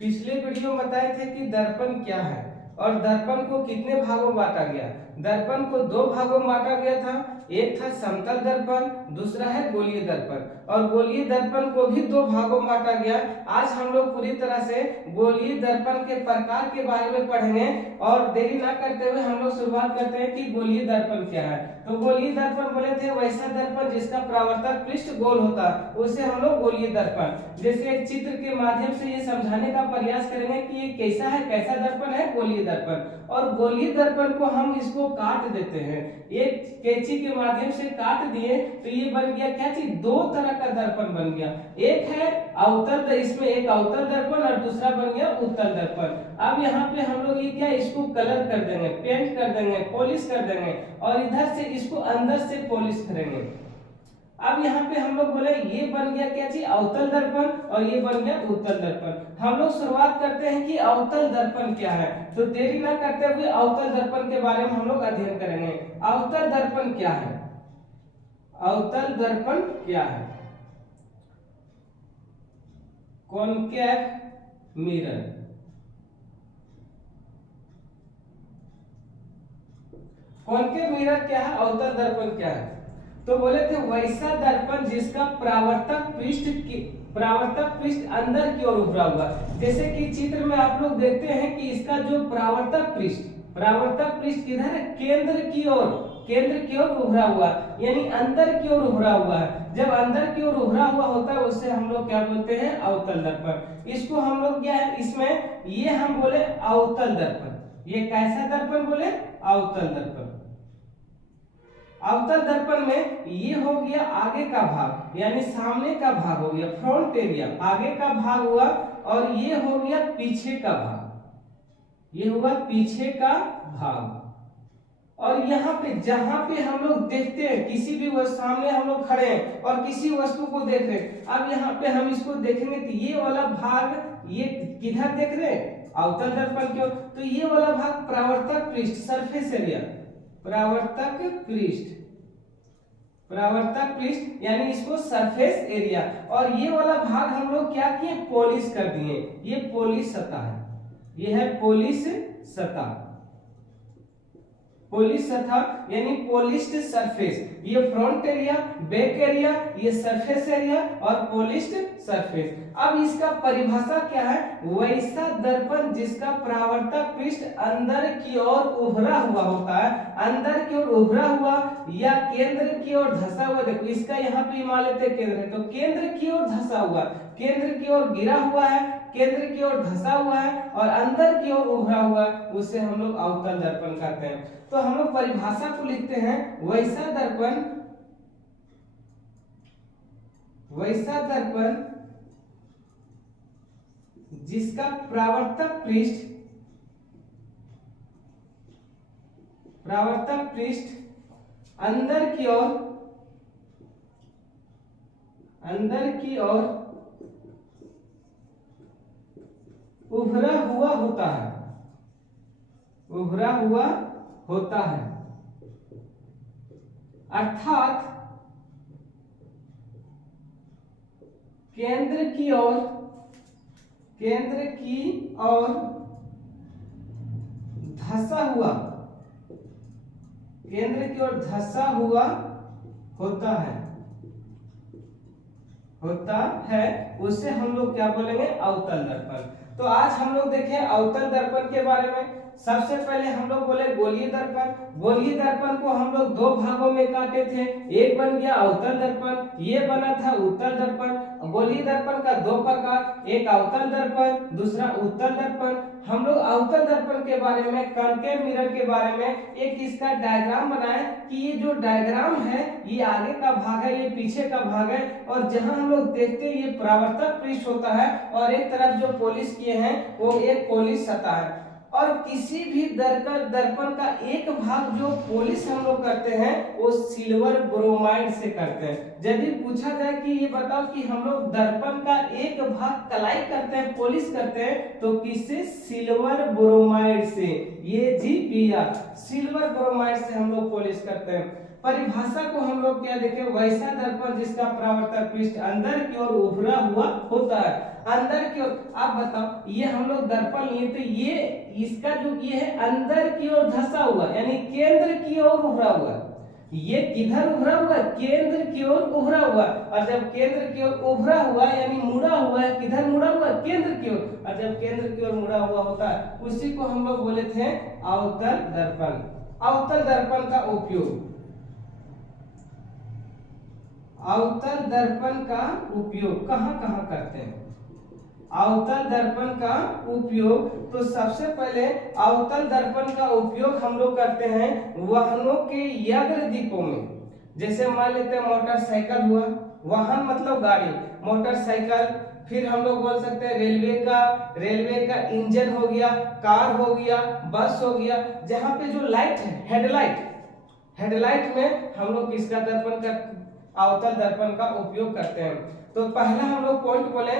पिछले वीडियो में बताए थे कि दर्पण क्या है और दर्पण को कितने भागों में बांटा गया। दर्पण को दो भागों में बांटा गया था, एक था समतल दर्पण, दूसरा है गोलीय दर्पण। और गोलीय दर्पण को भी दो भागों में बांटा गया। आज हम लोग पूरी तरह से गोलीय दर्पण के प्रकार के बारे में पढ़ेंगे और देरी ना करते हुए हम लोग शुरुआत करते हैं कि गोलीय दर्पण क्या है। तो गोलीय दर्पण बोले थे वैसा दर्पण जिसका परावर्तक पृष्ठ गोल होता है, उसे हम लोग गोलीय दर्पण। जैसे एक चित्र के माध्यम से ये समझाने का प्रयास करेंगे कि ये कैसा है, कैसा दर्पण है, गोलीय दर्पण। और गोलीय दर्पण को हम इसको काट देते हैं, एक कैंची के माध्यम से काट दिए तो ये बन गया क्या चीज, दो तरह का दर्पण बन गया। एक है अवतल, इसमें एक अवतल दर्पण और दूसरा बन गया उत्तल दर्पण। अब यहाँ पे हम लोग ये क्या, इसको कलर कर देंगे, पेंट कर देंगे, पॉलिश कर देंगे और इधर से इसको अंदर से पॉलिश करेंगे। अब यहाँ पे हम लोग बोले ये बन गया क्या चीज, अवतल दर्पण और ये बन गया उत्तल दर्पण। हम लोग शुरुआत करते हैं कि अवतल दर्पण क्या है। तो देरी ना करते हुए अवतल दर्पण के बारे में हम लोग अध्ययन करेंगे। अवतल दर्पण क्या है, अवतल दर्पण क्या है? Concave mirror. कॉनकेव मिरर क्या है, अवतल दर्पण क्या है? तो बोले थे वैसा दर्पण जिसका परावर्तक पृष्ठ अंदर की ओर उभरा हुआ। जैसे कि चित्र में आप लोग देखते हैं कि इसका जो परावर्तक पृष्ठ किधर है, केंद्र की ओर उभरा हुआ, यानी अंदर की ओर उभरा हुआ है। जब अंदर की ओर उभरा हुआ होता है उससे हम लोग क्या बोलते हैं, अवतल दर्पण। इसको हम लोग क्या है, इसमें ये हम बोले अवतल दर्पण। ये कैसा दर्पण बोले, अवतल दर्पण। अवतल दर्पण में ये हो गया आगे का भाग, यानी सामने का भाग हो गया, फ्रंट एरिया, आगे का भाग हुआ। और ये हो गया पीछे का भाग, ये हुआ पीछे का भाग। और यहाँ पे जहां पे हम लोग देखते हैं किसी भी वस्तु, सामने हम लोग खड़े हैं और किसी वस्तु को देख रहे हैं, अब यहाँ पे हम इसको देखेंगे तो ये वाला भाग ये किधर देख रहे हैं, अवतल दर्पण क्यों, तो ये वाला भाग परावर्तक पृष्ठ, सरफेस एरिया, परावर्तक पृष्ठ यानी इसको सरफेस एरिया। और ये वाला भाग हम लोग क्या किए, पॉलिश कर दिए। ये पॉलिश सतह है, ये है पॉलिश सतह, पॉलिश सतह यानी पॉलिश्ड सरफेस। ये फ्रंट एरिया, बैक एरिया, ये सरफेस एरिया और पॉलिश्ड सरफेस। अब इसका परिभाषा क्या है, वैसा दर्पण जिसका परावर्तक पृष्ठ अंदर की ओर उभरा हुआ होता है, अंदर की ओर उभरा हुआ या केंद्र की ओर धंसा हुआ। देखो इसका यहाँ पे मान लेते हैं केंद्र है, तो केंद्र की ओर धंसा हुआ, केंद्र की ओर गिरा हुआ है, केंद्र की ओर धंसा हुआ है और अंदर की ओर उभरा हुआ, उसे हम लोग अवतल दर्पण कहते हैं। तो हम लोग परिभाषा को लिखते हैं, वैसा दर्पण जिसका परावर्तक पृष्ठ अंदर की ओर उभरा हुआ होता है, अर्थात केंद्र की ओर धंसा हुआ, केंद्र की ओर धंसा हुआ होता है, उसे हम लोग क्या बोलेंगे, अवतल दर्पण। तो आज हम लोग देखें अवतल दर्पण के बारे में। सबसे पहले हम लोग बोले गोलीय दर्पण। गोलीय दर्पण को हम लोग दो भागों में काटे थे, एक बन गया अवतल दर्पण, ये बना था उत्तल दर्पण। गोलीय दर्पण का दो प्रकार, एक अवतल दर्पण, दूसरा उत्तल दर्पण। हम लोग अवतल दर्पण के बारे में, कॉनकेव मिरर के बारे में एक इसका डायग्राम बनाए कि ये जो डायग्राम है ये आगे का भाग है, ये पीछे का भाग है। और जहां हम लोग देखते हैं ये परावर्तक पृष्ठ होता है और एक तरफ जो पॉलिश किए हैं वो एक पॉलिश सतह है। और किसी भी दर्पण का एक भाग जो पॉलिश हम लोग करते हैं वो सिल्वर ब्रोमाइड से करते हैं। यदि पूछा जाए कि ये बताओ कि हम लोग दर्पण का एक भाग कलाई करते हैं, पॉलिश करते हैं, तो किससे, सिल्वर ब्रोमाइड से। ये जी पिया, सिल्वर ब्रोमाइड से हम लोग पॉलिश करते हैं। परिभाषा को हम लोग क्या देखें, वैसा दर्पण जिसका परावर्तक पृष्ठ अंदर की ओर उभरा हुआ होता है। अंदर की ओर, आप बताओ, ये हम लोग दर्पण लिए तो ये इसका जो ये है अंदर की ओर धंसा हुआ, यानी केंद्र की ओर उभरा हुआ। ये किधर उभरा हुआ है, केंद्र की ओर उभरा हुआ। और जब केंद्र की ओर उभरा हुआ यानी मुड़ा हुआ है, किधर मुड़ा हुआ है, केंद्र की ओर। और जब केंद्र की ओर मुड़ा हुआ होता है उसी को हम लोग बोले थे अवतल दर्पण। अवतल दर्पण का उपयोग, अवतल दर्पण का उपयोग कहां कहां करते हैं? अवतल दर्पण का उपयोग तो सबसे पहले अवतल दर्पण का उपयोग हम लोग करते हैं वाहनों के यग्र दीपों में। जैसे मान लेते हैं मोटरसाइकिल हुआ, वाहन मतलब गाड़ी, मोटरसाइकिल, फिर हम लोग बोल सकते हैं रेलवे का इंजन हो गया, कार हो गया, बस हो गया। जहां पे जो लाइट है, हेडलाइट में हम लोग किसका दर्पण का, अवतल दर्पण का उपयोग करते हैं। तो पहला हम लोग पॉइंट बोले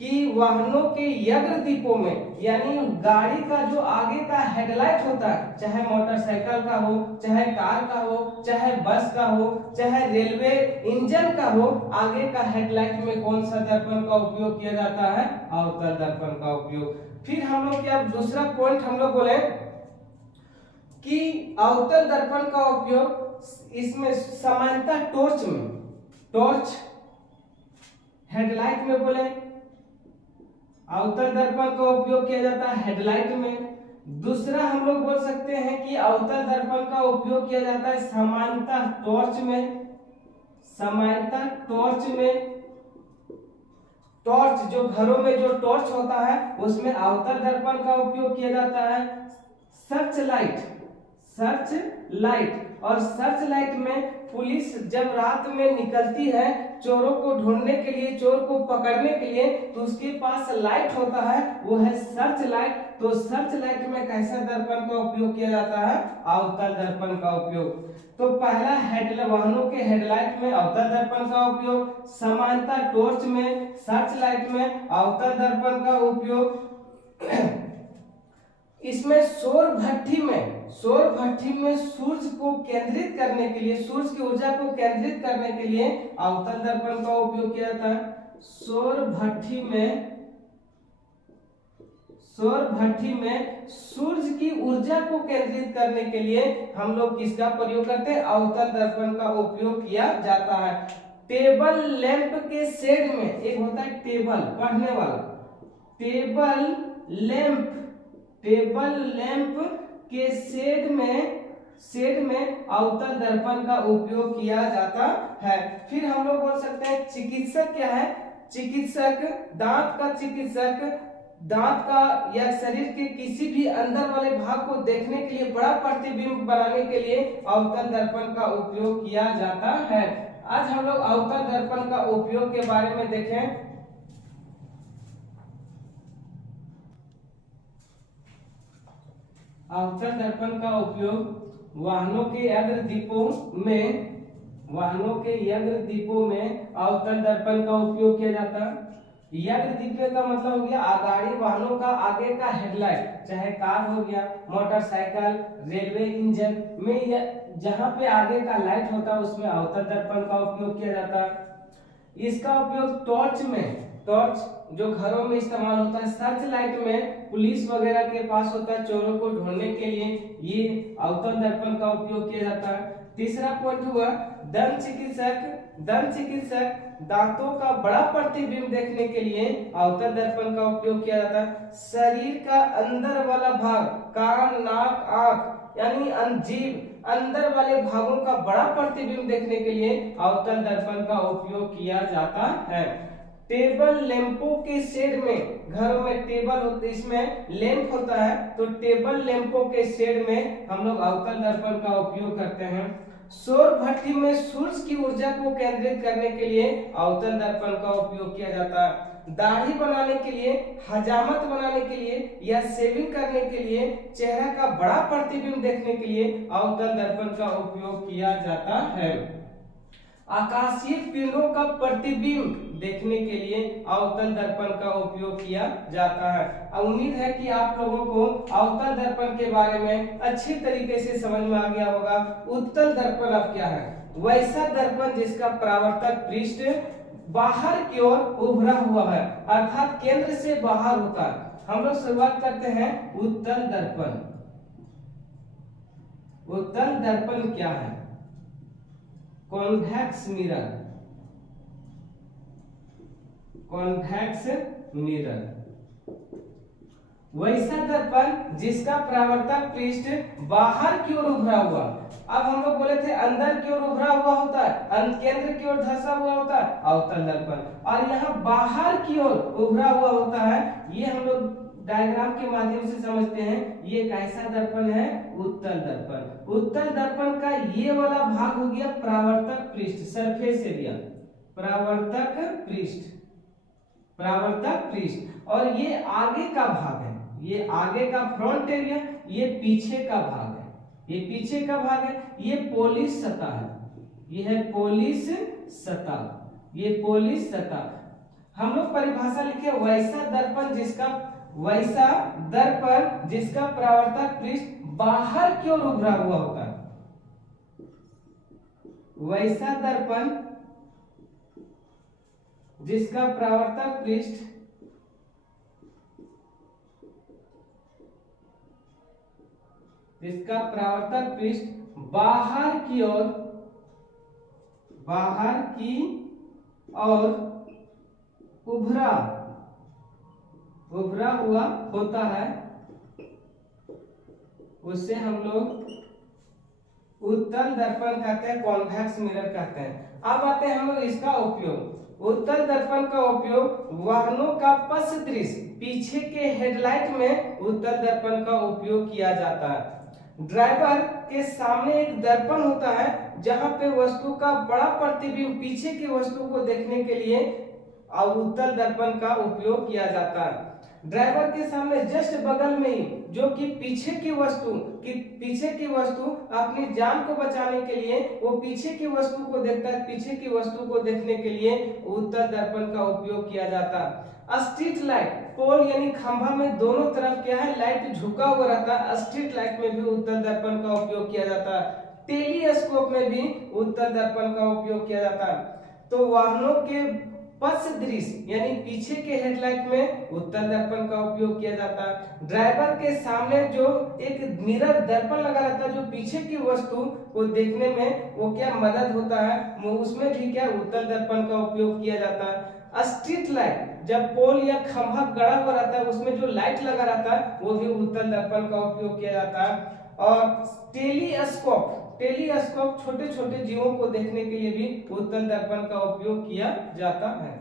कि वाहनों के यग्र दीपों में, यानी गाड़ी का जो आगे का हेडलाइट होता है, चाहे मोटरसाइकिल का हो, चाहे कार का हो, चाहे बस का हो, चाहे रेलवे इंजन का हो, आगे का हेडलाइट में कौन सा दर्पण का उपयोग किया जाता है? अवतल दर्पण का उपयोग। फिर हम लोग क्या दूसरा पॉइंट हम लोग बोले कि अवतल दर्पण का उपयोग इसमें सामान्यतः टॉर्च में, टॉर्च हेडलाइट में बोले अवतल दर्पण का उपयोग किया जाता है हेडलाइट में। दूसरा हम लोग बोल सकते हैं कि अवतल दर्पण का उपयोग किया जाता है सामान्यतः टॉर्च में, सामान्यतः टॉर्च में। टॉर्च जो घरों में जो टॉर्च होता है उसमें अवतल दर्पण का उपयोग किया जाता है। सर्च लाइट, और सर्च लाइट में पुलिस जब रात में निकलती है चोरों को ढूंढने के लिए, चोर को पकड़ने के लिए, तो उसके पास लाइट होता है, वो है सर्च लाइट। तो सर्च लाइट में कैसा दर्पण का उपयोग किया जाता है? अवतल दर्पण का उपयोग। तो पहला वाहनों के हेडलाइट में अवतल दर्पण का उपयोग, सामान्यतः टॉर्च में, सर्च लाइट में अवतल दर्पण का उपयोग। इसमें सौर भट्ठी में सूर्य को केंद्रित करने के लिए, सूर्य की ऊर्जा को केंद्रित करने के लिए अवतल दर्पण का उपयोग किया जाता है। सौर भट्ठी में सूर्य की ऊर्जा को केंद्रित करने के लिए हम लोग किसका प्रयोग करते हैं? अवतल दर्पण का उपयोग किया जाता है। टेबल लैंप के शेड में, एक होता है टेबल पढ़ने वाला, टेबल लैंप के शेड में अवतल दर्पण का उपयोग किया जाता है। फिर हम लोग बोल सकते हैं चिकित्सक क्या है? दांत का या शरीर के किसी भी अंदर वाले भाग को देखने के लिए, बड़ा प्रतिबिंब बनाने के लिए अवतल दर्पण का उपयोग किया जाता है। आज हम लोग अवतल दर्पण का उपयोग के बारे में देखें। अवतल दर्पण का उपयोग वाहनों के यग्र दीपों में अवतल दर्पण का उपयोग किया जाता है। यग्र दीप का मतलब हो गया गाड़ी वाहनों का आगे का हेडलाइट, चाहे कार हो गया, मोटरसाइकिल, रेलवे इंजन में जहां पे आगे का लाइट होता है उसमें अवतल दर्पण का उपयोग किया जाता है। इसका उपयोग टॉर्च जो घरों में इस्तेमाल होता है, सर्च लाइट में पुलिस वगैरह के पास होता है चोरों को ढूंढने के लिए, ये अवतल दर्पण का उपयोग किया जाता है। तीसरा पॉइंट हुआ दंत चिकित्सक दांतों का बड़ा प्रतिबिंब देखने के लिए अवतल दर्पण का उपयोग किया जाता है। शरीर का अंदर वाला भाग, कान, नाक, आंख यानी जीभ, अंदर वाले भागों का बड़ा प्रतिबिंब देखने के लिए अवतल दर्पण का उपयोग किया जाता है। टेबल लैंपों के शेड में, घरों में टेबल होते, इसमें लैंप होता है, तो टेबल लैंपों के शेड में हम लोग अवतल दर्पण का उपयोग करते हैं। सौर भट्ठी में सूर्य की ऊर्जा को केंद्रित करने के लिए अवतल दर्पण का उपयोग किया जाता है। दाढ़ी बनाने के लिए, हजामत बनाने के लिए या शेविंग करने के लिए, चेहरा का बड़ा प्रतिबिंब देखने के लिए अवतल दर्पण का उपयोग किया जाता है। आकाशीय पिंडों का प्रतिबिंब देखने के लिए अवतल दर्पण का उपयोग किया जाता है। उम्मीद है कि आप लोगों को अवतल दर्पण के बारे में अच्छी तरीके से समझ में आ गया होगा। उत्तल दर्पण अब क्या है? वैसा दर्पण जिसका परावर्तक पृष्ठ बाहर की ओर उभरा हुआ है, अर्थात केंद्र से बाहर होता है। हम लोग शुरुआत करते हैं उत्तल दर्पण। उत्तल दर्पण क्या है? Convex mirror. कॉन्वेक्स मिरर वैसा दर्पण जिसका परावर्तक पृष्ठ बाहर की ओर उभरा हुआ। अब हम लोग बोले थे अंदर की ओर उभरा हुआ होता है, केंद्र की ओर धंसा हुआ होता है अवतल दर्पण, और यहाँ बाहर की ओर उभरा हुआ होता है। ये हम लोग डायग्राम के माध्यम से समझते हैं। ये कैसा दर्पण है? उत्तल दर्पण। उत्तल दर्पण का ये वाला भाग हो गया परावर्तक पृष्ठ, सरफेस एरिया, परावर्तक पृष्ठ, परावर्तक पृष्ठ। और ये आगे का भाग है, ये आगे का फ्रंट एरिया, ये पीछे का भाग है, ये पीछे का भाग है। ये पोलिश सतह है, ये है पोलिश सतह, ये पोलिश सतह। हम लोग परिभाषा लिखे वैसा दर्पण जिसका परावर्तक पृष्ठ बाहर की ओर उभरा हुआ होता है। वैसा दर्पण जिसका परावर्तक पृष्ठ बाहर की ओर उभरा हुआ होता है, उससे हम लोग उत्तल दर्पण कहते हैं, कॉन्वेक्स मिरर कहते हैं। अब आते हैं हम लोग इसका उपयोग। उत्तल दर्पण का उपयोग वाहनों का पथ दृश्य, पीछे के हेडलाइट में उत्तल दर्पण का उपयोग किया जाता है। ड्राइवर के सामने एक दर्पण होता है जहां पे वस्तु का बड़ा प्रतिबिंब पीछे की वस्तु को देखने के लिए उत्तल दर्पण का उपयोग किया जाता है। ड्राइवर के सामने जस्ट बगल में ही जो कि पीछे की वस्तु अपनी जान को बचाने के लिए वो पीछे की वस्तु को देखता है, पीछे की वस्तु को देखने के लिए उत्तल दर्पण का उपयोग किया जाता है। स्ट्रीट लाइट, पोल यानी खंभा में दोनों तरफ क्या है? लाइट झुका हुआ रहता है। स्ट्रीट लाइट में भी उत्तल दर्पण का उपयोग किया जाता है। टेलीस्कोप में भी उत्तल दर्पण का उपयोग किया जाता है। तो वाहनों के पथ दृश्य यानी पीछे के हेडलाइट में उत्तल दर्पण का उपयोग किया जाता है। ड्राइवर के सामने जो एक मिरर दर्पण लगा रहता है जो पीछे की वस्तु को देखने में वो क्या मदद होता है, वो उसमें भी क्या उत्तल दर्पण का उपयोग किया जाता है। स्ट्रीट लाइट, जब पोल या खंभा गड़ा हुआ रहता है उसमें जो लाइट लगा रहता है वो भी उत्तल दर्पण का उपयोग किया जाता है। और टेलीस्कोप छोटे छोटे जीवों को देखने के लिए भी उत्तल दर्पण का उपयोग किया जाता है।